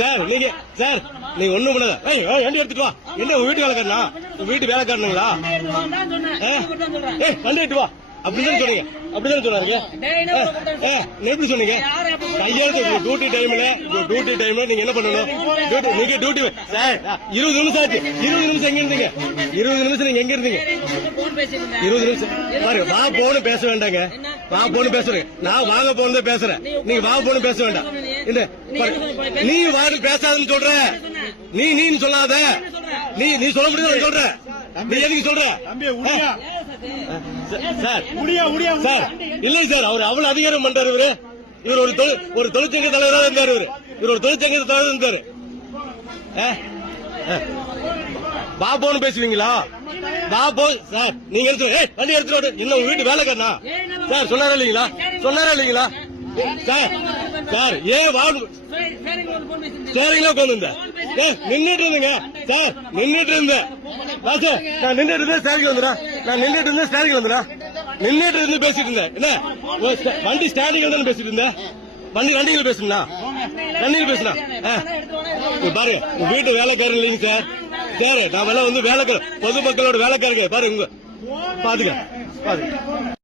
Sir நீங்க ஒண்ணும் பண்ணாத. வண்டி எடுத்துட்டு வா. என்ன உங்க வீட்டு வேலைக்காரனா? உங்க வீட்டு வேலைக்காரனுங்களா? வண்டி எடுத்து வா. அப்படிதான் சொன்னீங்க. அப்படிதான் சொன்னாருங்க. எப்படி சொன்னீங்க? கையெழுத்து டியூட்டி டைம்ல நீங்க என்ன பண்ணணும்? நீங்க டியூட்டி சார் 20 நிமிஷம் ஆச்சு. 20 நிமிஷம் எங்க இருந்தீங்க? 20 நிமிஷம் நீங்க எங்க இருந்தீங்க? 20 நிமிஷம் பாருங்க. வா போன்னு பேச வேண்டாங்க. வா போன்னு பேசுறேன். நான் வாங்க போன்னு பேசுறேன். நீங்க வா போன்னு பேச வேண்டாம். இந்த நீ வாங்க பேசாதுன்னு சொல்ற. நீ சொல்லாத. நீ சொல்ல முடியாது சொல்ற. நீ எதுக்கு சொல்ற? சார் இல்லை சார், அவர் அவ்வளவு அதிகாரம் பண்றாரு. இவர் ஒரு தொழிற்சங்க தலைவராக இருந்தார். இவர் ஒரு தொழிற்சங்க தலைவர் இருந்தாரு. பாப்போன்னு பேசுவீங்களா? பாப்போ சார் நீங்க வண்டி எடுத்துட்டு இன்னும் உங்க வீட்டு வேலைக்காரனா? சார் சொன்னாரா இல்லீங்களா? சார் ஏன் ஸ்டேரிங்ல உட்காந்து நின்றுட்டு இருந்தீங்க சார். நின்றுட்டு இருந்தேன் நான் நின்றுட்டு இருந்தேன் ஸ்டேரிங்ல வந்துடா. நின்றுட்டு இருந்து பேசிட்டு இருந்தேன். என்ன வண்டி ஸ்டாண்டிங் தானே பேசிட்டு இருந்தேன். வண்டியில் பேசுனா பாரு உங்க வீட்டு வேலைக்காரன் இல்லைங்க சார். நான் வந்து வேலைக்காரன் பொதுமக்களோட வேலைக்காரங்க பாரு. பாத்துக்க